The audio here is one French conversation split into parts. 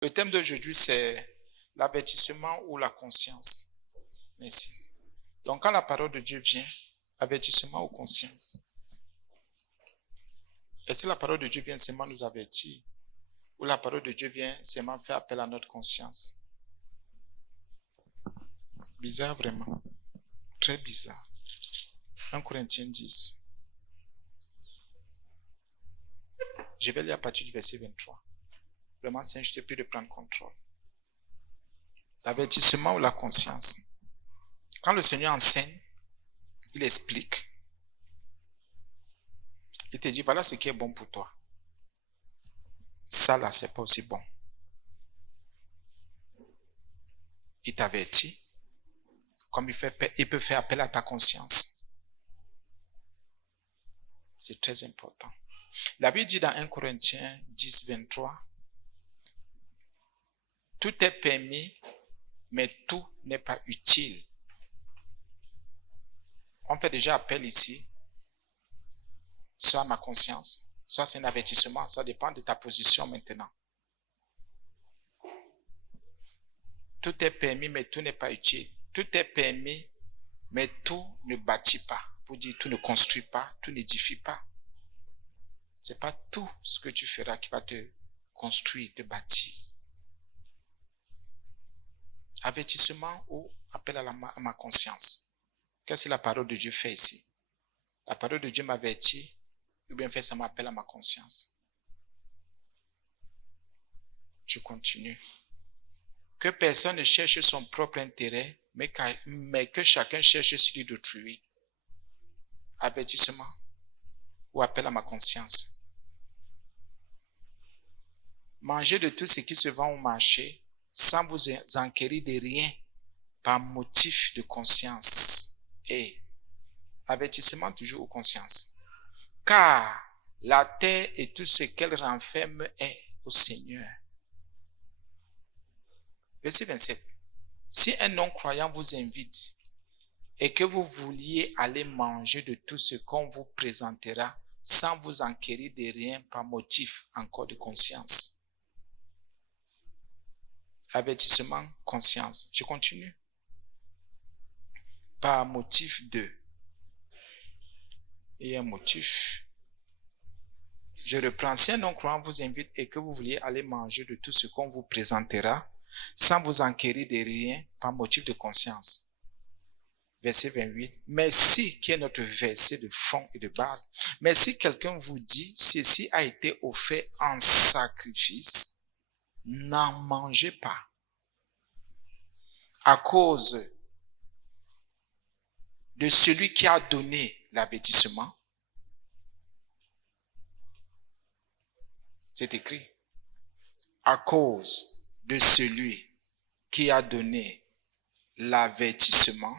Le thème d'aujourd'hui, c'est l'avertissement ou la conscience. Merci. Donc, quand la parole de Dieu vient, avertissement ou conscience. Est-ce que la parole de Dieu vient seulement nous avertir ou la parole de Dieu vient seulement faire appel à notre conscience? Bizarre vraiment. Très bizarre. 1 Corinthiens 10. Je vais lire à partir du verset 23. Vraiment, Seigneur, je te prie de prendre contrôle. L'avertissement ou la conscience. Quand le Seigneur enseigne, il explique. Il te dit, voilà ce qui est bon pour toi. Ça là, c'est pas aussi bon. Il t'avertit, comme il peut faire appel à ta conscience. C'est très important. La Bible dit dans 1 Corinthiens 10, 23, tout est permis, mais tout n'est pas utile. On fait déjà appel ici, soit à ma conscience, soit c'est un avertissement, ça dépend de ta position maintenant. Tout est permis, mais tout n'est pas utile. Tout est permis, mais tout ne bâtit pas. Pour dire tout ne construit pas, tout n'édifie pas. C'est pas tout ce que tu feras qui va te construire, te bâtir. Avertissement ou appel à ma conscience. Qu'est-ce que la parole de Dieu fait ici? La parole de Dieu m'avertit, ou bien fait ça m'appelle à ma conscience. Je continue. Que personne ne cherche son propre intérêt, mais que chacun cherche celui d'autrui. Avertissement ou appel à ma conscience. Mangez de tout ce qui se vend au marché sans vous enquérir de rien par motif de conscience. Et avertissement toujours aux consciences. Car la terre et tout ce qu'elle renferme est au Seigneur. Verset 27. Si un non-croyant vous invite et que vous vouliez aller manger de tout ce qu'on vous présentera sans vous enquérir de rien par motif encore de conscience. Avertissement, conscience. Je continue. Par motif de. Et un motif. Je reprends. Si un non-croyant vous invite et que vous vouliez aller manger de tout ce qu'on vous présentera sans vous enquérir de rien par motif de conscience. Verset 28. Mais si, qui est notre verset de fond et de base, mais si quelqu'un vous dit, ceci a été offert en sacrifice, n'en mangez pas. À cause de celui qui a donné l'avertissement. C'est écrit. À cause de celui qui a donné l'avertissement.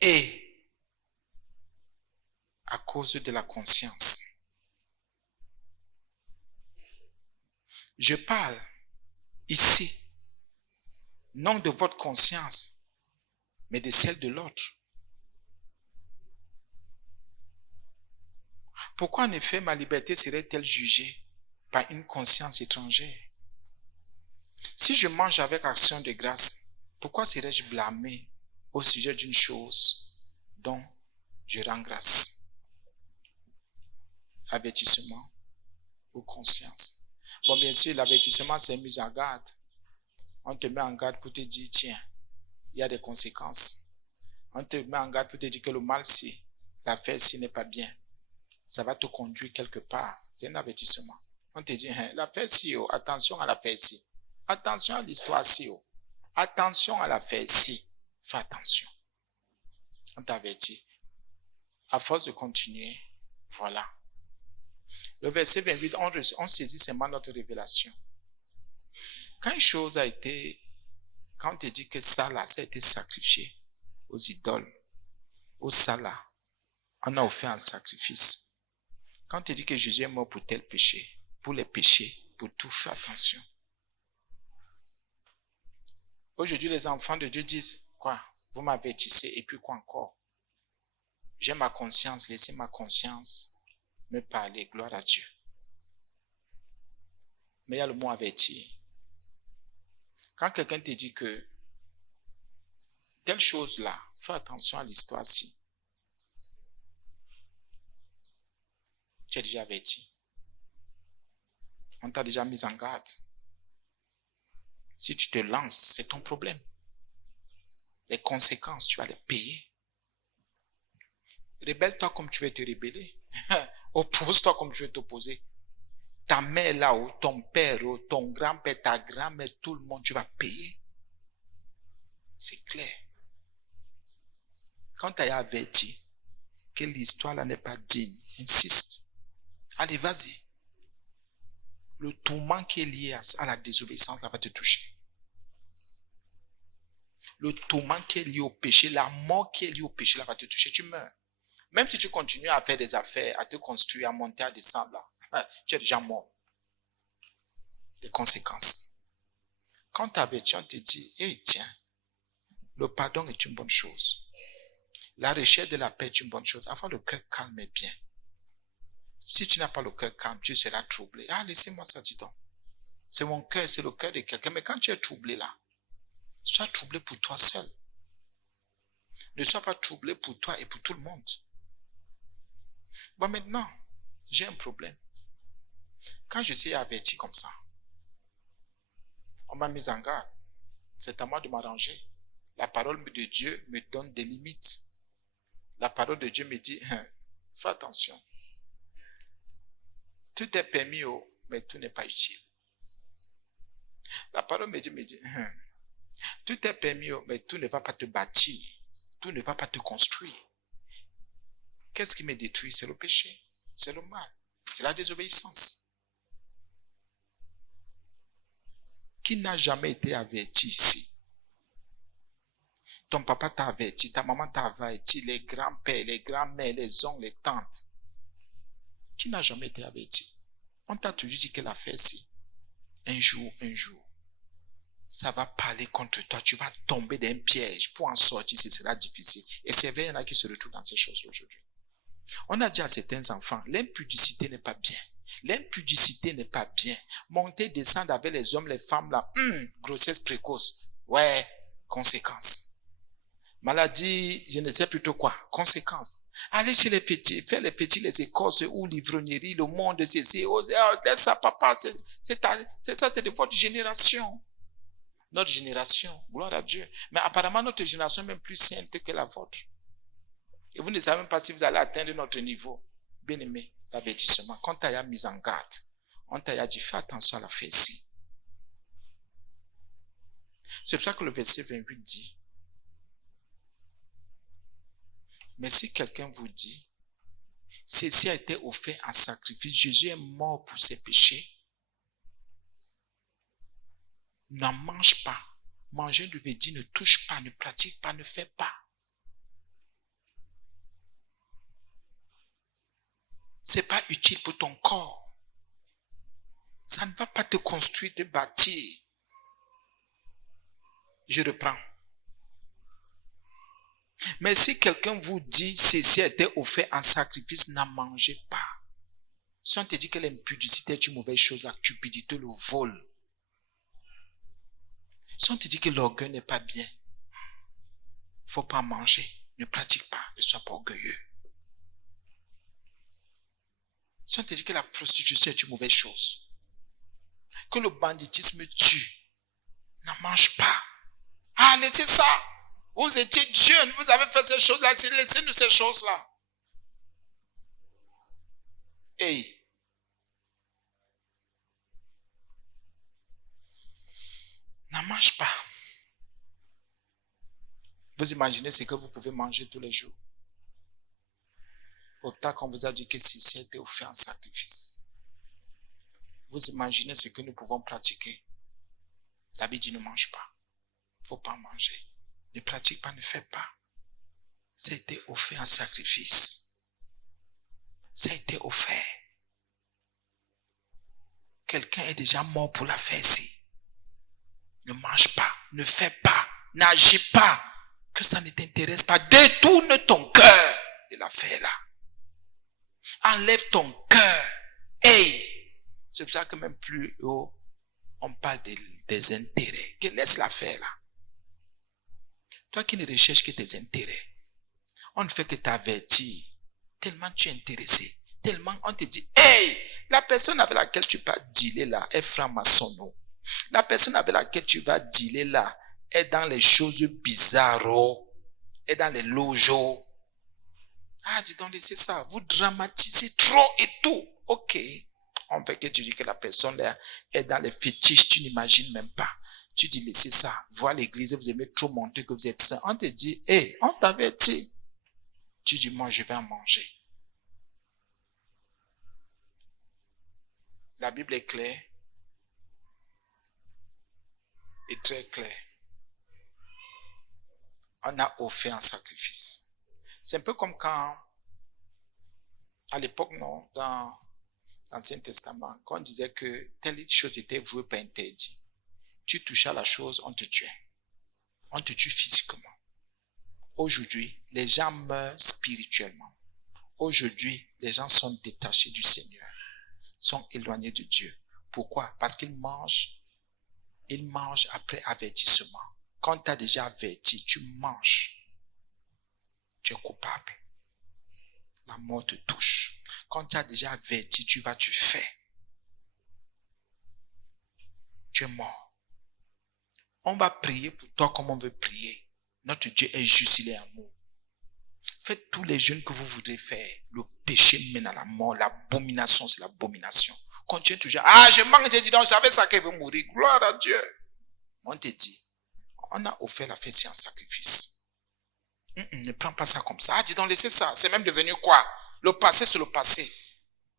Et à cause de la conscience. Je parle ici, non de votre conscience, mais de celle de l'autre. Pourquoi en effet ma liberté serait-elle jugée par une conscience étrangère? Si je mange avec action de grâce, pourquoi serais-je blâmé au sujet d'une chose dont je rends grâce? Avertissement ou conscience. Bon, bien sûr, l'avertissement, c'est mise en garde. On te met en garde pour te dire, tiens, il y a des conséquences. On te met en garde pour te dire que le mal-ci, l'affaire-ci n'est pas bien. Ça va te conduire quelque part. C'est un avertissement. On te dit, l'affaire-ci, oh, attention à l'affaire-ci. Attention à l'histoire-ci, oh. Attention à l'affaire-ci. Fais attention. On t'avertit. À force de continuer, voilà. Le verset 28, on saisit seulement notre révélation. Quand une chose a été, quand on te dit que ça là, ça a été sacrifié aux idoles, au ça là, on a offert un sacrifice. Quand on te dit que Jésus est mort pour tel péché, pour les péchés, pour tout, fais attention. Aujourd'hui, les enfants de Dieu disent, quoi? Vous m'avertissez et puis quoi encore? J'ai ma conscience, laissez ma conscience me parler, gloire à Dieu. Mais il y a le mot avertir. Quand quelqu'un te dit que telle chose-là, fais attention à l'histoire-ci. Tu es déjà averti. On t'a déjà mis en garde. Si tu te lances, c'est ton problème. Les conséquences, tu vas les payer. Rébelle-toi comme tu veux te rébeller. Oppose-toi comme tu veux t'opposer. Ta mère là-haut, ton père, ton grand-père, ta grand-mère, tout le monde, tu vas payer. C'est clair. Quand tu as averti que l'histoire là n'est pas digne, insiste. Allez, vas-y. Le tourment qui est lié à la désobéissance là va te toucher. Le tourment qui est lié au péché, la mort qui est liée au péché là va te toucher. Tu meurs. Même si tu continues à faire des affaires, à te construire, à monter, à descendre là, tu es déjà mort. Des conséquences. Quand tu as averti, on te dit, hey, tiens, le pardon est une bonne chose. La recherche de la paix est une bonne chose. Avoir le cœur calme est bien. Si tu n'as pas le cœur calme, tu seras troublé. Ah, laissez-moi ça, dis donc. C'est mon cœur, c'est le cœur de quelqu'un. Mais quand tu es troublé là, sois troublé pour toi seul. Ne sois pas troublé pour toi et pour tout le monde. Bon, maintenant, j'ai un problème. Quand je suis averti comme ça, on m'a mis en garde. C'est à moi de m'arranger. La parole de Dieu me donne des limites. La parole de Dieu me dit, fais attention. Tout est permis, mais tout n'est pas utile. La parole de Dieu me dit, tout est permis, mais tout ne va pas te bâtir. Tout ne va pas te construire. Qu'est-ce qui me détruit? C'est le péché. C'est le mal. C'est la désobéissance. Qui n'a jamais été averti ici? Ton papa t'a averti, ta maman t'a averti, les grands-pères, les grands-mères, les oncles, les tantes. Qui n'a jamais été averti? On t'a toujours dit que l'affaire, si un jour, ça va parler contre toi. Tu vas tomber dans un piège. Pour en sortir, ce sera difficile. Et c'est vrai, il y en a qui se retrouvent dans ces choses aujourd'hui. On a dit à certains enfants, l'impudicité n'est pas bien. L'impudicité n'est pas bien. Monter, descendre avec les hommes, les femmes, là, grossesse précoce. Ouais, conséquences. Maladie, je ne sais plutôt quoi. Conséquences. Aller chez les petits, faire les petits, les écoles ou l'ivrognerie, le monde, c'est ça, papa, c'est ça, c'est de votre génération. Notre génération, gloire à Dieu. Mais apparemment, notre génération est même plus sainte que la vôtre. Et vous ne savez même pas si vous allez atteindre notre niveau. Bien aimé, l'avertissement. Quand tu as mis en garde, on t'a dit, fais attention à la fesse. C'est pour ça que le verset 28 dit, mais si quelqu'un vous dit, ceci a été offert en sacrifice, Jésus est mort pour ses péchés, n'en mange pas. Manger veut dire ne touche pas, ne pratique pas, ne fais pas. C'est pas utile pour ton corps. Ça ne va pas te construire, te bâtir. Je reprends. Mais si quelqu'un vous dit, ceci a été offert en sacrifice, n'en mangez pas. Si on te dit que l'impudicité est une mauvaise chose, la cupidité, le vol. Si on te dit que l'orgueil n'est pas bien, faut pas manger, ne pratique pas, ne sois pas orgueilleux. Si on te dit que la prostitution est une mauvaise chose, que le banditisme tue, n'en mange pas. Ah, laissez ça. Vous étiez jeunes, vous avez fait ces choses-là, laissez-nous ces choses-là. Hey. N'en mange pas. Vous imaginez ce que vous pouvez manger tous les jours. Autant qu'on vous a dit que ceci a été offert en sacrifice. Vous imaginez ce que nous pouvons pratiquer. La Bible dit ne mange pas. Il ne faut pas manger. Ne pratique pas, ne fais pas. Ça a été offert en sacrifice. Ça a été offert. Quelqu'un est déjà mort pour la faire ici. Ne mange pas, ne fais pas, n'agis pas. Que ça ne t'intéresse pas. Détourne ton cœur de l'affaire là. Enlève ton cœur. Hey! C'est pour ça que même plus haut, On parle des intérêts. Laisse-la faire là. Toi qui ne recherches que tes intérêts, on ne fait que t'avertir. Tellement tu es intéressé. Tellement on te dit, hey, la personne avec laquelle tu vas dealer là est franc-maçonneau. La personne avec laquelle tu vas dealer là est dans les choses bizarres, est dans les lojos. Ah, dis donc, laissez ça. Vous dramatisez trop et tout. Ok. On fait que tu dis que la personne là est dans les fétiches, tu n'imagines même pas. Tu dis, laissez ça. Voir l'église, vous aimez trop montrer que vous êtes saint. On te dit, hey, on t'avertit. Tu dis, moi, je vais en manger. La Bible est claire et très claire. On a offert un sacrifice. C'est un peu comme quand, à l'époque, non, dans l'Ancien Testament, quand on disait que telle chose était vouée pas interdit. Tu touchais à la chose, on te tuait. On te tue physiquement. Aujourd'hui, les gens meurent spirituellement. Aujourd'hui, les gens sont détachés du Seigneur, sont éloignés de Dieu. Pourquoi? Parce qu'ils mangent après avertissement. Quand tu as déjà averti, tu manges. Tu es coupable. La mort te touche. Quand tu as déjà averti, tu fais. Tu es mort. On va prier pour toi comme on veut prier. Notre Dieu est juste, il est amour. Faites tous les jeûnes que vous voudrez faire. Le péché mène à la mort. L'abomination, c'est l'abomination. Continue toujours. Ah, je mange, j'ai dit donc, je savais ça qu'il veut mourir. Gloire à Dieu. On te dit, on a offert la fête en sacrifice. Ne prends pas ça comme ça. Ah, dis donc, laissez ça. C'est même devenu quoi? Le passé, c'est le passé.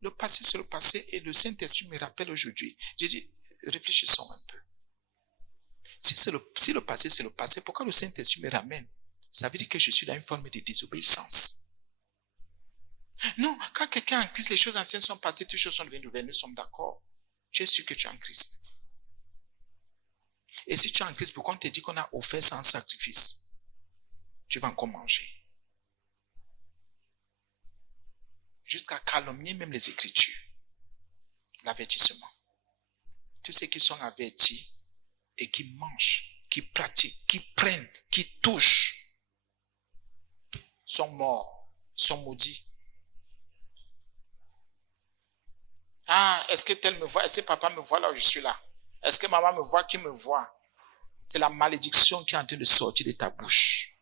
Le passé, c'est le passé. Et le Saint-Esprit me rappelle aujourd'hui. J'ai dit, réfléchissons un peu. Si le passé, c'est le passé, pourquoi le Saint-Esprit me ramène? Ça veut dire que je suis dans une forme de désobéissance. Non, quand quelqu'un est en Christ, les choses anciennes sont passées, toutes les choses sont devenues nouvelles, nous sommes d'accord. Tu es sûr que tu es en Christ. Et si tu es en Christ, pourquoi on te dit qu'on a offert sans sacrifice? Tu vas encore manger. Jusqu'à calomnier même les Écritures. L'avertissement. Tous ceux qui sont avertis et qui mangent, qui pratiquent, qui prennent, qui touchent, sont morts, sont maudits. Ah, est-ce que tel me voit? Est-ce que papa me voit là où je suis là? Est-ce que maman me voit? Qui me voit? C'est la malédiction qui est en train de sortir de ta bouche.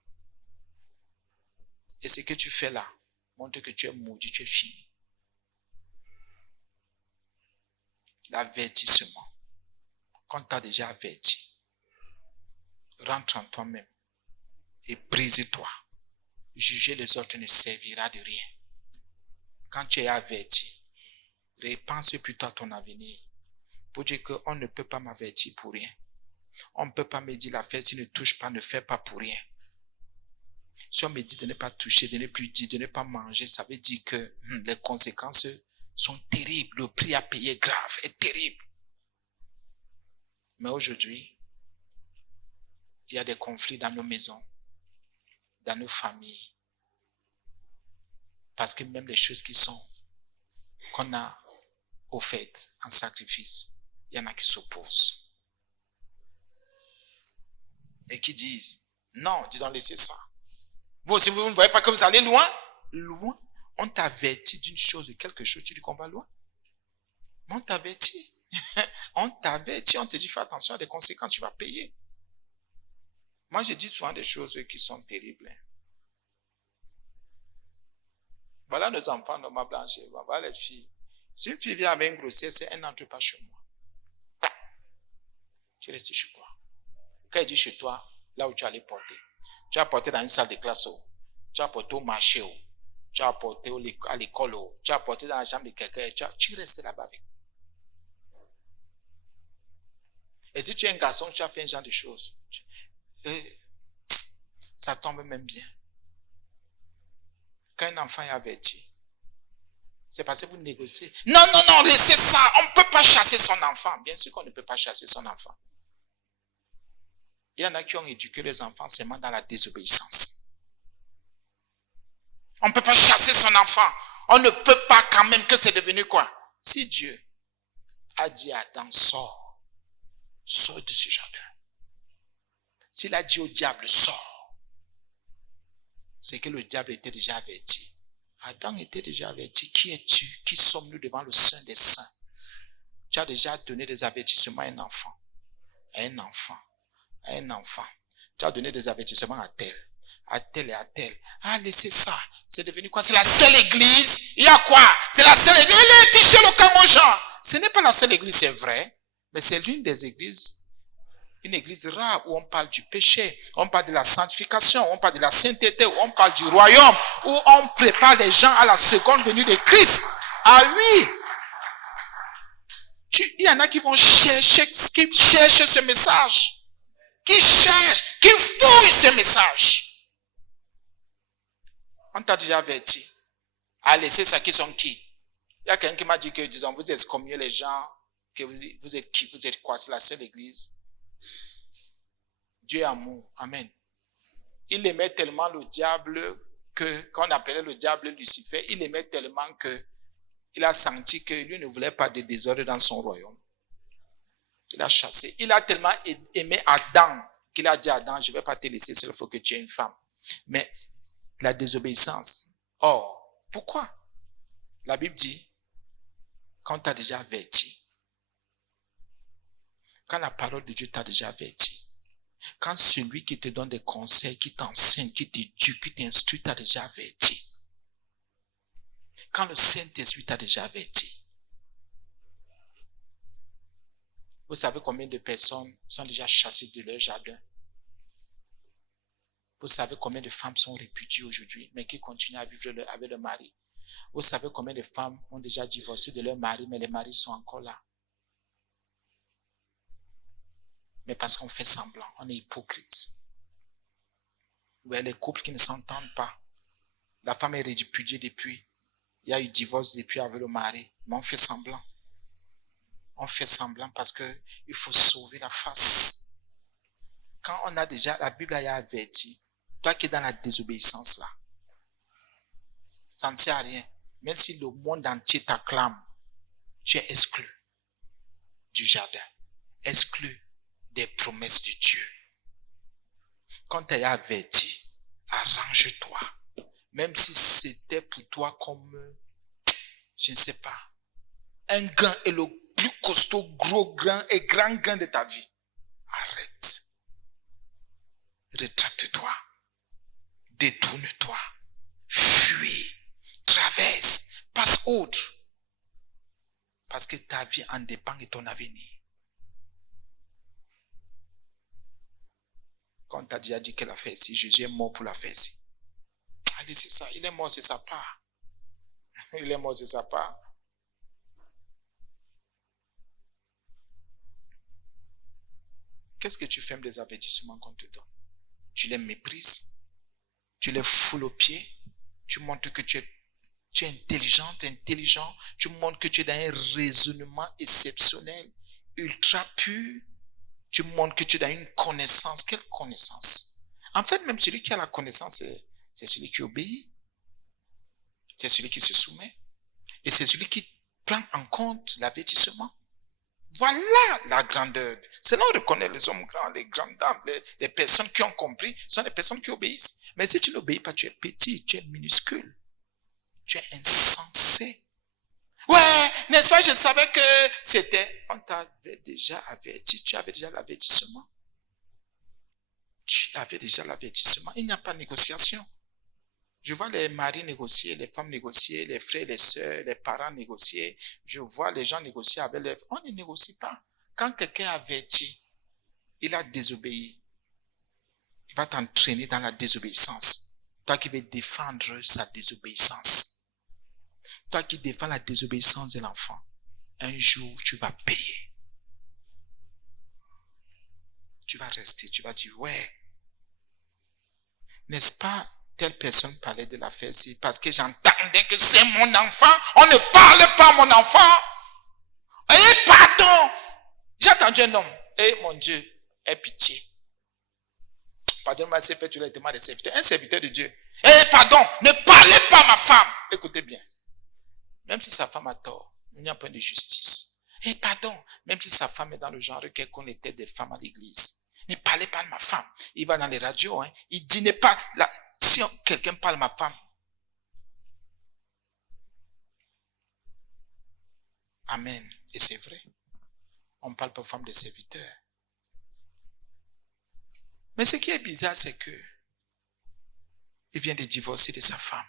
Et ce que tu fais là montre que tu es maudit, tu es fini. L'avertissement. Quand tu as déjà averti, rentre en toi-même et brise-toi. Juger les autres ne servira de rien. Quand tu es averti, repense plutôt à ton avenir. Pour dire qu'on ne peut pas m'avertir pour rien. On ne peut pas me dire la fête, si ne touche pas, ne fais pas pour rien. Si on me dit de ne pas toucher, de ne plus dire, de ne pas manger, ça veut dire que les conséquences sont terribles. Le prix à payer grave est terrible. Mais aujourd'hui, il y a des conflits dans nos maisons, dans nos familles. Parce que même les choses qu'on a offertes en sacrifice, il y en a qui s'opposent. Et qui disent, non, dis donc, laissez ça. Vous aussi, vous ne voyez pas que vous allez loin? Loin. On t'avertit d'une chose, de quelque chose, tu dis qu'on va loin. Mais on t'avertit. On t'avertit, on te dit, fais attention à des conséquences, tu vas payer. Moi, je dis souvent des choses qui sont terribles. Voilà nos enfants, nos ma blanches, voilà les filles. Si une fille vient avec une grossesse, elle n'entre pas chez moi. Tu restes chez toi. Quand elle dit chez toi, là où tu allais porter. Tu as porté dans une salle de classe, tu as porté au marché, tu as porté à l'école, tu as porté dans la chambre de quelqu'un, tu restes là-bas avec. Et si tu es un garçon, tu as fait un genre de choses. Ça tombe même bien. Quand un enfant est averti, c'est parce que vous négociez. Non, laissez ça. On ne peut pas chasser son enfant. Bien sûr qu'on ne peut pas chasser son enfant. Il y en a qui ont éduqué les enfants seulement dans la désobéissance. On ne peut pas chasser son enfant. On ne peut pas quand même que c'est devenu quoi? Si Dieu a dit à Adam, sors, sors de ce jardin. S'il a dit au diable, sors, c'est que le diable était déjà averti. Adam était déjà averti. Qui es-tu? Qui sommes-nous devant le Saint des Saints? Tu as déjà donné des avertissements à un enfant. À un enfant. À un enfant. Tu as donné des avertissements à tel et à tel. Ah, laissez ça. C'est devenu quoi? C'est la seule église. Il y a quoi? C'est la seule église. Il est fiché le camp aux gens. Ce n'est pas la seule église, c'est vrai. Mais c'est l'une des églises. Une église rare où on parle du péché, on parle de la sanctification, on parle de la sainteté, où on parle du royaume, où on prépare les gens à la seconde venue de Christ. Ah oui! Il y en a qui vont chercher ce message. Qui cherchent, qui fouillent ce message. On t'a déjà averti. À laisser ça, qui sont qui? Il y a quelqu'un qui m'a dit que, disons, vous excommuniez les gens, que vous êtes qui? Vous êtes quoi? C'est la seule église. Dieu est amour. Amen. Il aimait tellement le diable qu'on appelait le diable Lucifer, il aimait tellement que il a senti que lui ne voulait pas de désordre dans son royaume. Il a chassé. Il a tellement aimé Adam qu'il a dit à Adam, je ne vais pas te laisser seul, il faut que tu aies une femme. Mais la désobéissance. Or, pourquoi? La Bible dit, quand tu as déjà averti, quand la parole de Dieu t'a déjà averti, quand celui qui te donne des conseils, qui t'enseigne, qui t'éduque, qui t'instruit t'a déjà averti, quand le Saint-Esprit t'a déjà averti, vous savez combien de personnes sont déjà chassées de leur jardin? Vous savez combien de femmes sont répudiées aujourd'hui, mais qui continuent à vivre avec leur mari? Vous savez combien de femmes ont déjà divorcé de leur mari, mais les maris sont encore là? Mais parce qu'on fait semblant, on est hypocrite. Ouais, les couples qui ne s'entendent pas. La femme est répudiée depuis. Il y a eu divorce depuis avec le mari. Mais on fait semblant. On fait semblant parce que il faut sauver la face. Quand on a déjà, la Bible a averti, toi qui es dans la désobéissance là, ça ne sert à rien. Même si le monde entier t'acclame, tu es exclu du jardin. Exclu des promesses de Dieu. Quand tu es averti, arrange-toi. Même si c'était pour toi comme, je ne sais pas, un gain est le plus costaud, gros gain et grand gain de ta vie. Arrête. Rétracte-toi. Détourne-toi. Fuis. Traverse. Passe autre. Parce que ta vie en dépend et ton avenir. Quand on t'a déjà dit qu'elle a fait ici, Jésus est mort pour la faire ici. Allez, c'est ça. Il est mort, c'est sa part. Il est mort, c'est sa part. Qu'est-ce que tu fais des avertissements qu'on te donne? Tu les méprises. Tu les foules aux pieds. Tu montres que tu es intelligente, intelligent. Tu montres que tu es dans un raisonnement exceptionnel, ultra pur. Tu montres que tu es dans une connaissance. Quelle connaissance? En fait, même celui qui a la connaissance, c'est celui qui obéit. C'est celui qui se soumet. Et c'est celui qui prend en compte l'avertissement. Voilà la grandeur. C'est là où on reconnaît les hommes grands, les grandes dames, les personnes qui ont compris, sont les personnes qui obéissent. Mais si tu n'obéis pas, tu es petit, tu es minuscule. Tu es insensé. Ouais, n'est-ce pas, je savais que c'était, on t'avait déjà averti, tu avais déjà l'avertissement. Tu avais déjà l'avertissement. Il n'y a pas de négociation. Je vois les maris négocier, les femmes négocier, les frères, les sœurs, les parents négocier. Je vois les gens négocier avec les... On ne négocie pas. Quand quelqu'un avertit, il a désobéi. Il va t'entraîner dans la désobéissance. Toi qui veux défendre sa désobéissance. Toi qui défends la désobéissance de l'enfant, un jour, tu vas payer. Tu vas rester, tu vas dire, ouais, n'est-ce pas, telle personne parlait de l'affaire ci parce que j'entendais que c'est mon enfant. On ne parle pas à mon enfant. Eh, pardon. J'ai entendu un homme. Eh, mon Dieu, aie pitié. Pardonne-moi, c'est fait, tu l'as été mal de serviteur. Un serviteur de Dieu. Eh, pardon, ne parlez pas à ma femme. Écoutez bien. Même si sa femme a tort, il n'y a pas de justice. Et pardon, même si sa femme est dans le genre qu'on était des femmes à l'église. Ne parlez pas de ma femme. Il va dans les radios, il dit n'est pas, si quelqu'un parle de ma femme. Amen. Et c'est vrai. On parle pas aux femmes des serviteurs. Mais ce qui est bizarre, c'est que il vient de divorcer de sa femme.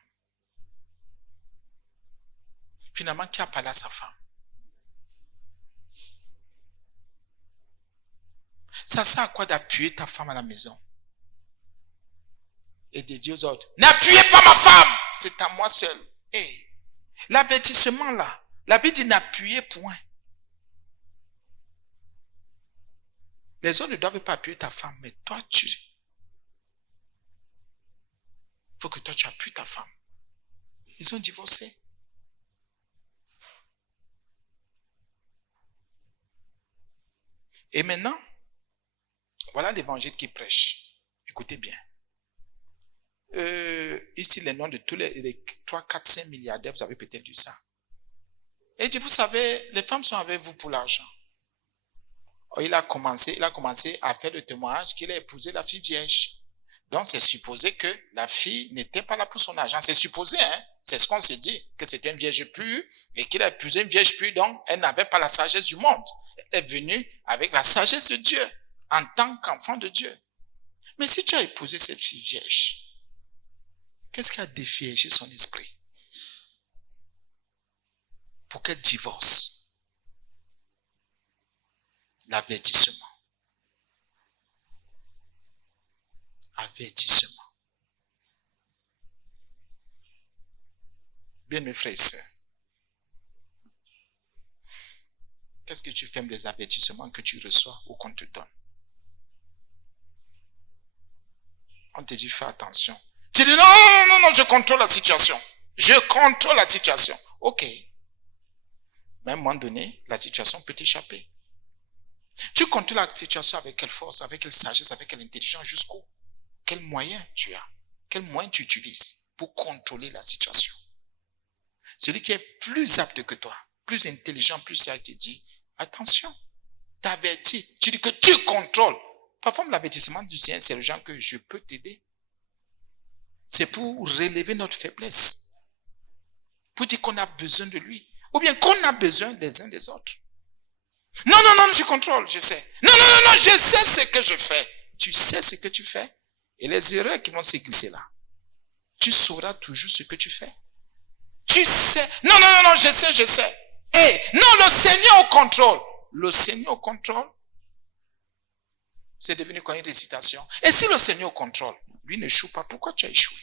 Finalement, qui a parlé à sa femme? Ça sert à quoi d'appuyer ta femme à la maison? Et de dire aux autres, n'appuyez pas ma femme, c'est à moi seul. Hey, l'avertissement là, la Bible dit n'appuyez point. Les autres ne doivent pas appuyer ta femme, mais toi il faut que toi tu appuies ta femme. Ils ont divorcé. Et maintenant, voilà l'évangile qui prêche. Écoutez bien. Ici, les noms de tous les 3, 4, 5 milliardaires, vous avez peut-être lu ça. Et dit, vous savez, les femmes sont avec vous pour l'argent. Il a commencé à faire le témoignage qu'il a épousé la fille vierge. Donc, c'est supposé que la fille n'était pas là pour son argent. C'est supposé, c'est ce qu'on s'est dit, que c'était une vierge pure et qu'il a épousé une vierge pure, donc elle n'avait pas la sagesse du monde. Elle est venue avec la sagesse de Dieu, en tant qu'enfant de Dieu. Mais si tu as épousé cette fille vierge, qu'est-ce qui a défiégé son esprit pour qu'elle divorce? L'avertissement. Avertissement. Bien, mes frères et sœurs, qu'est-ce que tu fais des avertissements que tu reçois ou qu'on te donne? On te dit, fais attention. Tu dis, non, je contrôle la situation. Je contrôle la situation. Ok. Mais à un moment donné, la situation peut t'échapper. Tu contrôles la situation avec quelle force, avec quelle sagesse, avec quelle intelligence, jusqu'où? Quel moyen tu as? Quel moyen tu utilises pour contrôler la situation? Celui qui est plus apte que toi, plus intelligent, plus sage te dit, attention, t'avertis. Tu dis que tu contrôles. Parfois, l'avertissement du Seigneur, c'est le genre que je peux t'aider. C'est pour relever notre faiblesse. Pour dire qu'on a besoin de lui. Ou bien qu'on a besoin les uns des autres. Non, je contrôle, je sais. Non, je sais ce que je fais. Tu sais ce que tu fais. Et les erreurs qui vont se glisser là. Tu sauras toujours ce que tu fais. Tu sais. Non, je sais. Non, le Seigneur au contrôle. Le Seigneur au contrôle. C'est devenu quoi une récitation. Et si le Seigneur au contrôle, lui n'échoue pas, pourquoi tu as échoué?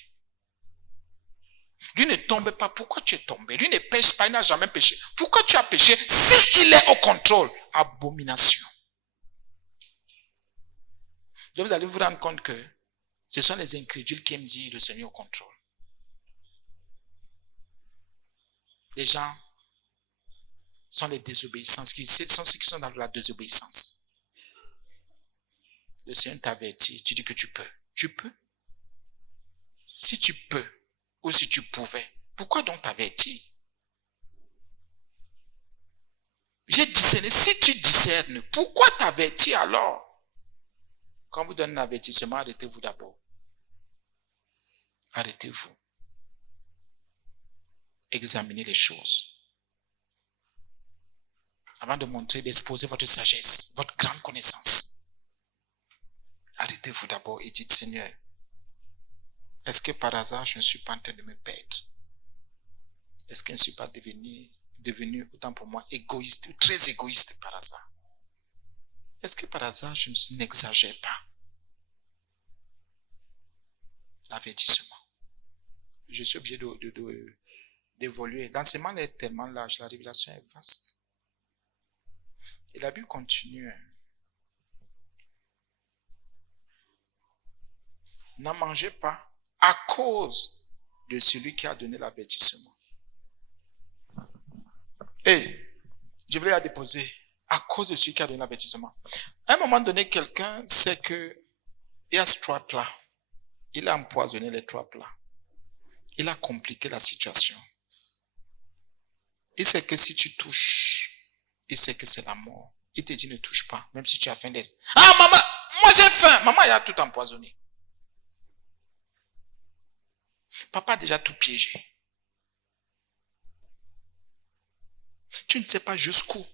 Lui ne tombe pas, pourquoi tu es tombé? Lui ne pêche pas, il n'a jamais péché. Pourquoi tu as péché s'il est au contrôle? Abomination. Donc vous allez vous rendre compte que ce sont les incrédules qui aiment dire le Seigneur au contrôle. Les gens sont les désobéissants, ce sont ceux qui sont dans la désobéissance. Le Seigneur t'avertit, tu dis que tu peux. Tu peux. Si tu peux, ou si tu pouvais, pourquoi donc t'avertir? J'ai discerné, si tu discernes, pourquoi t'avertir alors? Quand vous donnez un avertissement, arrêtez-vous d'abord. Arrêtez-vous. Examinez les choses. Avant de montrer, d'exposer votre sagesse, votre grande connaissance. Arrêtez-vous d'abord et dites, Seigneur, est-ce que par hasard je ne suis pas en train de me perdre? Est-ce que je ne suis pas devenu autant pour moi égoïste, très égoïste par hasard? Est-ce que par hasard je n'exagère pas? L'avertissement. Je suis obligé d'évoluer. L'enseignement est tellement large, la révélation est vaste. Et la Bible continue. N'en mangez pas à cause de celui qui a donné l'avertissement. Et je voulais la déposer à cause de celui qui a donné l'avertissement. À un moment donné, quelqu'un sait que il y a 3 plats. Il a empoisonné les 3 plats. Il a compliqué la situation. Il sait que si tu touches, il sait que c'est la mort. Il te dit ne touche pas, même si tu as faim. Ah maman, moi j'ai faim. Maman, il a tout empoisonné. Papa a déjà tout piégé. Tu ne sais pas jusqu'où.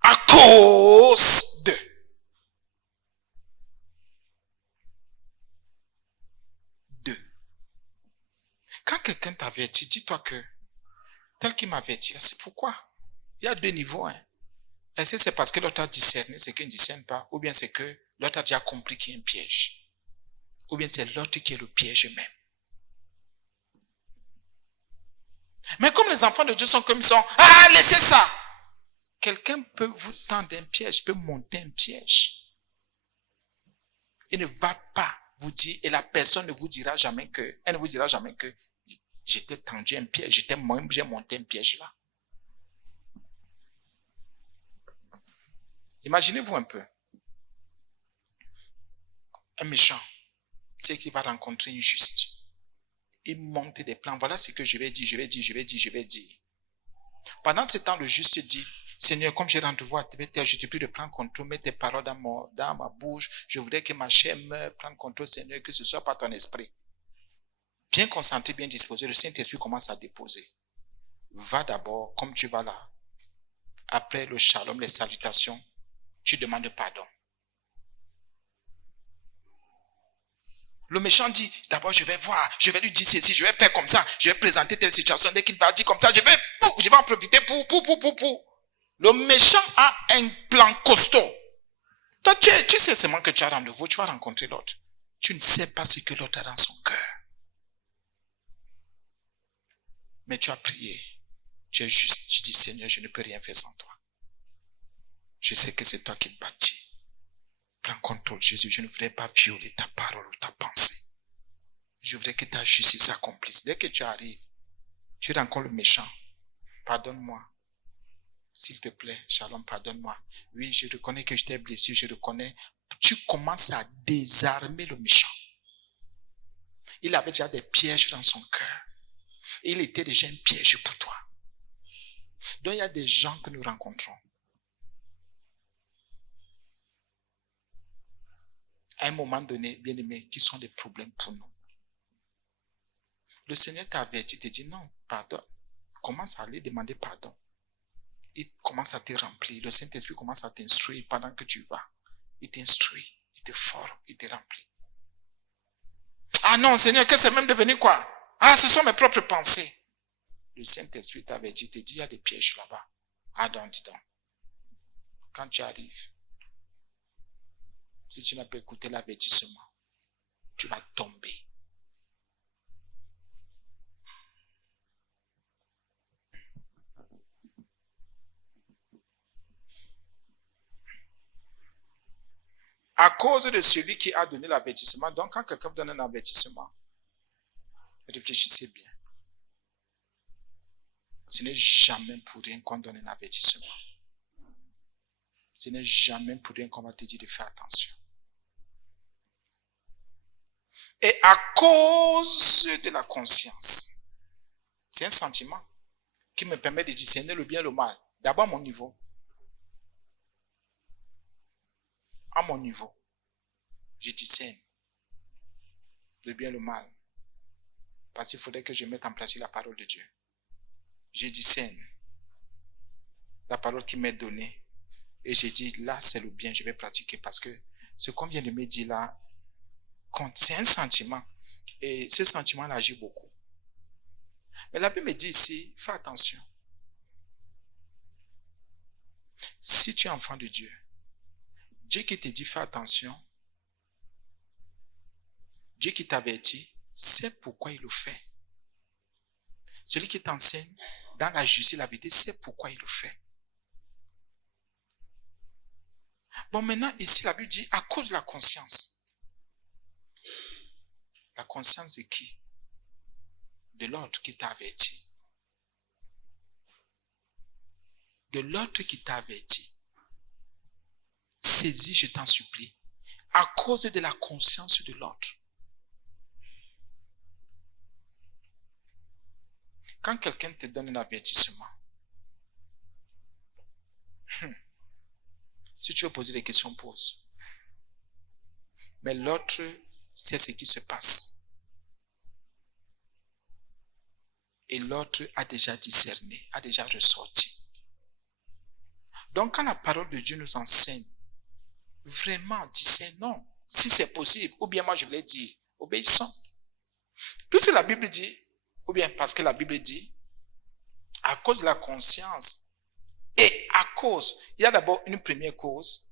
À cause de. Quand quelqu'un t'avertit, dis-toi que tel qu'il m'avertit, c'est pourquoi. Il y a deux niveaux. Est-ce que c'est parce que l'autre a discerné ce qu'il ne discerne pas, ou bien c'est que l'autre a déjà compris qu'il y a un piège, ou bien c'est l'autre qui est le piège même. Mais comme les enfants de Dieu sont comme ils sont, ah, laissez ça. Quelqu'un peut vous tendre un piège, peut monter un piège. Il ne va pas vous dire, et la personne ne vous dira jamais que, elle ne vous dira jamais que j'étais tendu un piège, j'ai monté un piège là. Imaginez-vous un peu. Un méchant, c'est qu'il va rencontrer une juste. Il monte des plans. Voilà ce que je vais dire. Pendant ce temps, le juste dit, Seigneur, comme j'ai rendez-vous à terre, je te prie de prendre contrôle, mets tes paroles dans ma bouche. Je voudrais que ma chair meure, prendre contrôle, Seigneur, que ce soit par ton esprit. Bien concentré, bien disposé, le Saint-Esprit commence à déposer. Va d'abord, comme tu vas là. Après le shalom, les salutations, tu demandes pardon. Le méchant dit, d'abord je vais voir, je vais lui dire ceci, je vais faire comme ça, je vais présenter telle situation, dès qu'il va dire comme ça, je vais en profiter pour. Le méchant a un plan costaud. Toi, tu sais seulement que tu as rendez-vous, tu vas rencontrer l'autre. Tu ne sais pas ce que l'autre a dans son cœur. Mais tu as prié, tu es juste, tu dis Seigneur, je ne peux rien faire sans toi. Je sais que c'est toi qui me bâtis. Prends contrôle, Jésus, je ne voudrais pas violer ta parole ou ta pensée. Je voudrais que ta justice s'accomplisse. Dès que tu arrives, tu rencontres le méchant. Pardonne-moi. S'il te plaît, Shalom, pardonne-moi. Oui, je reconnais que je t'ai blessé, je reconnais. Tu commences à désarmer le méchant. Il avait déjà des pièges dans son cœur. Il était déjà un piège pour toi. Donc il y a des gens que nous rencontrons. À un moment donné, bien aimé, qui sont des problèmes pour nous. Le Seigneur t'a averti, te dit non, pardon. Commence à aller demander pardon. Il commence à te remplir. Le Saint-Esprit commence à t'instruire pendant que tu vas. Il t'instruit, il te forme, il te remplit. Ah non, Seigneur, que c'est même devenu quoi? Ah, ce sont mes propres pensées. Le Saint-Esprit t'avait dit, te dit, il y a des pièges là-bas. Ah donc, dis donc. Quand tu arrives, si tu n'as pas écouté l'avertissement, tu vas tomber. À cause de celui qui a donné l'avertissement, donc quand quelqu'un donne un avertissement, réfléchissez bien. Ce n'est jamais pour rien qu'on donne un avertissement. Ce n'est jamais pour rien qu'on va te dire de faire attention. Et à cause de la conscience, c'est un sentiment qui me permet de discerner le bien et le mal. D'abord à mon niveau. À mon niveau, je discerne le bien et le mal. Parce qu'il faudrait que je mette en pratique la parole de Dieu. Je discerne la parole qui m'est donnée. Et je dis, là, c'est le bien, je vais pratiquer. Parce que ce qu'on vient de me dire là, c'est un sentiment. Et ce sentiment-là agit beaucoup. Mais la Bible me dit ici, fais attention. Si tu es enfant de Dieu, Dieu qui te dit, fais attention, Dieu qui t'avertit, sait pourquoi il le fait. Celui qui t'enseigne dans la justice, la vérité, sait pourquoi il le fait. Bon, maintenant, ici, la Bible dit, à cause de la conscience. La conscience de qui? De l'autre qui t'a averti. De l'autre qui t'a averti. Saisis, je t'en supplie. À cause de la conscience de l'autre. Quand quelqu'un te donne un avertissement, Si tu veux poser des questions, pose. Mais l'autre sait ce qui se passe. Et l'autre a déjà discerné, a déjà ressorti. Donc quand la parole de Dieu nous enseigne, vraiment discernons si c'est possible, ou bien moi je voulais dire, obéissons. Puisque la Bible dit, ou bien parce que la Bible dit, à cause de la conscience, et à cause, il y a d'abord une première cause,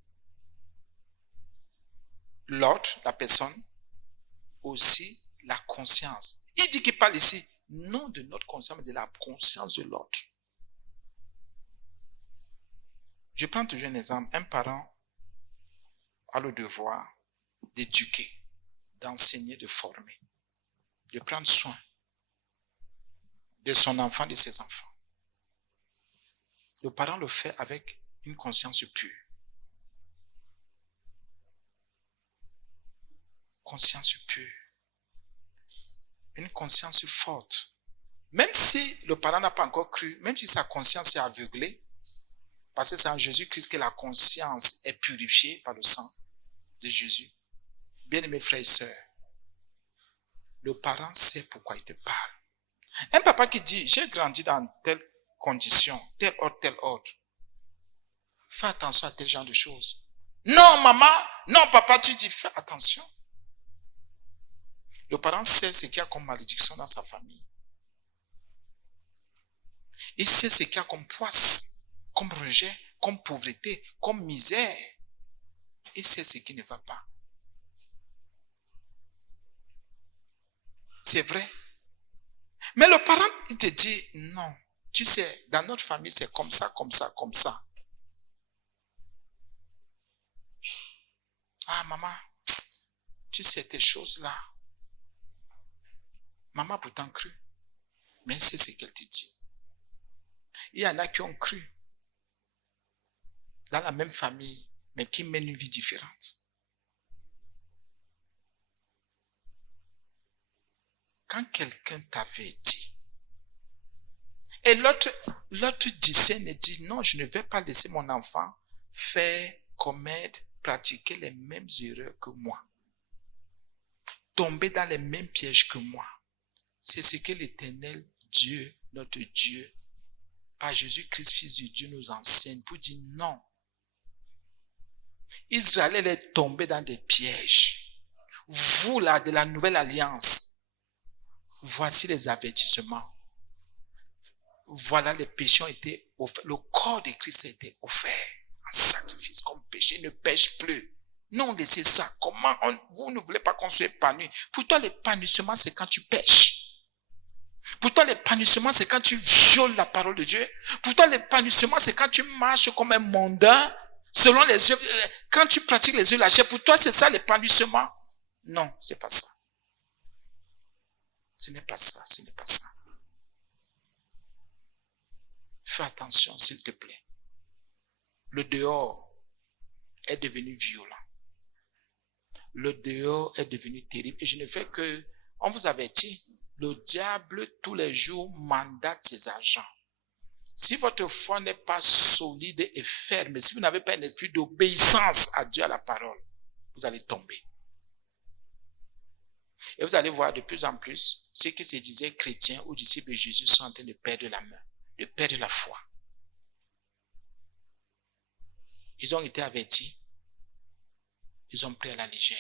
l'autre, la personne, aussi la conscience. Il dit qu'il parle ici, non de notre conscience, mais de la conscience de l'autre. Je prends toujours un exemple. Un parent a le devoir d'éduquer, d'enseigner, de former, de prendre soin de son enfant, de ses enfants. Le parent le fait avec une conscience pure. Conscience pure. Une conscience forte. Même si le parent n'a pas encore cru, même si sa conscience est aveuglée, parce que c'est en Jésus-Christ que la conscience est purifiée par le sang de Jésus. Bien-aimés frères et sœurs, le parent sait pourquoi il te parle. Un papa qui dit, j'ai grandi dans telle condition, tel ordre. Fais attention à tel genre de choses. Non, maman, non, papa, tu dis, fais attention. Le parent sait ce qu'il y a comme malédiction dans sa famille. Il sait ce qu'il y a comme poisse, comme rejet, comme pauvreté, comme misère. Il sait ce qui ne va pas. C'est vrai. Mais le parent, il te dit, non, tu sais, dans notre famille, c'est comme ça, comme ça, comme ça. Ah, maman, tu sais tes choses-là. Maman a pourtant cru, mais c'est ce qu'elle te dit. Il y en a qui ont cru dans la même famille, mais qui mènent une vie différente. Quand quelqu'un t'avait dit, et l'autre discerne et dit, non, je ne vais pas laisser mon enfant faire, commettre, pratiquer les mêmes erreurs que moi. Tomber dans les mêmes pièges que moi. C'est ce que l'Éternel Dieu, notre Dieu, par Jésus-Christ, Fils de Dieu, nous enseigne pour dire non. Israël est tombé dans des pièges. Vous là, de la nouvelle alliance, voici les avertissements. Voilà, les péchés ont été offerts. Le corps de Christ a été offert en sacrifice comme péché. Ne pêche plus. Non, laissez ça. Comment vous ne voulez pas qu'on soit épanoui? Pour toi, l'épanouissement, c'est quand tu pêches. Pour toi, l'épanouissement, c'est quand tu violes la parole de Dieu. Pour toi, l'épanouissement, c'est quand tu marches comme un mondain, selon les œuvres. Quand tu pratiques les œuvres de la chair, pour toi, c'est ça l'épanouissement? Non, c'est pas ça. Ce n'est pas ça, ce n'est pas ça. Fais attention, s'il te plaît. Le dehors est devenu violent. Le dehors est devenu terrible. Et je ne fais que, on vous avertit, le diable tous les jours mandate ses agents. Si votre foi n'est pas solide et ferme, si vous n'avez pas un esprit d'obéissance à Dieu, à la parole, vous allez tomber. Et vous allez voir de plus en plus, ceux qui se disaient chrétiens ou disciples de Jésus sont en train de perdre la main, de perdre la foi. Ils ont été avertis, ils ont pris à la légère.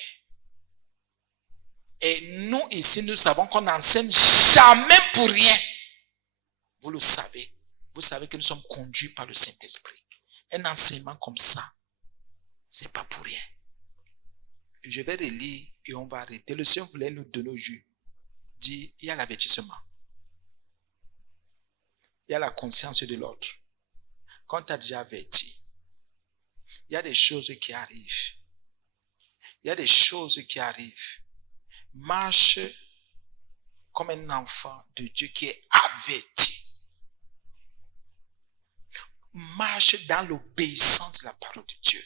Et nous ici, nous savons qu'on n'enseigne jamais pour rien. Vous le savez. Vous savez que nous sommes conduits par le Saint-Esprit. Un enseignement comme ça, c'est pas pour rien. Je vais relire et on va arrêter. Le Seigneur voulait nous donner au jus. Dit, il y a l'avertissement. Il y a la conscience de l'autre. Quand tu as déjà averti, il y a des choses qui arrivent. Il y a des choses qui arrivent. Marche comme un enfant de Dieu qui est averti. Marche dans l'obéissance de la parole de Dieu.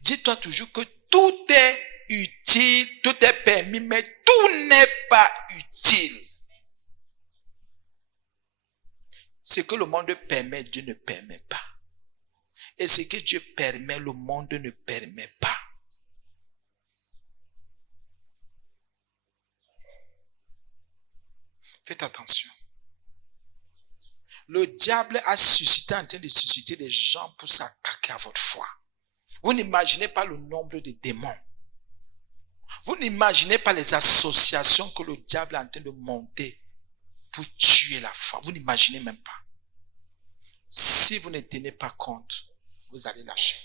Dis-toi toujours que tout est utile, tout est permis, mais tout n'est pas utile. Ce que le monde permet, Dieu ne permet pas. Et ce que Dieu permet, le monde ne permet pas. Faites attention. Le diable a suscité, en train de susciter des gens pour s'attaquer à votre foi. Vous n'imaginez pas le nombre de démons. Vous n'imaginez pas les associations que le diable est en train de monter pour tuer la foi. Vous n'imaginez même pas. Si vous ne tenez pas compte, vous allez lâcher.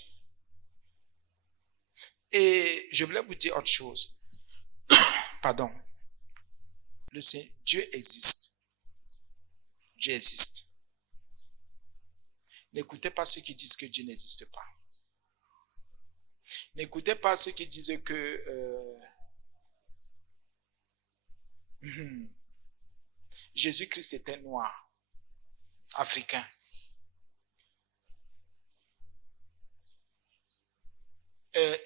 Et je voulais vous dire autre chose. Pardon. Dieu existe. Dieu existe. N'écoutez pas ceux qui disent que Dieu n'existe pas. N'écoutez pas ceux qui disent que Jésus-Christ était noir, africain.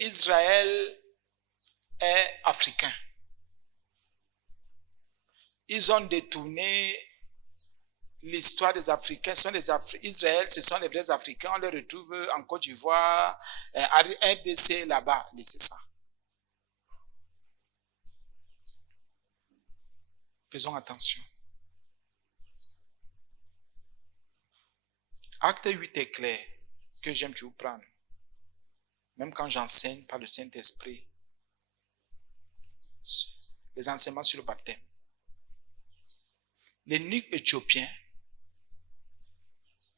Israël est africain. Ils ont détourné l'histoire des Africains. Israël, ce sont les vrais Africains. On les retrouve en Côte d'Ivoire, RDC là-bas. Laissez ça. Faisons attention. Acte 8 est clair, que j'aime toujours prendre. Même quand j'enseigne par le Saint-Esprit, les enseignements sur le baptême. L'eunuque éthiopien,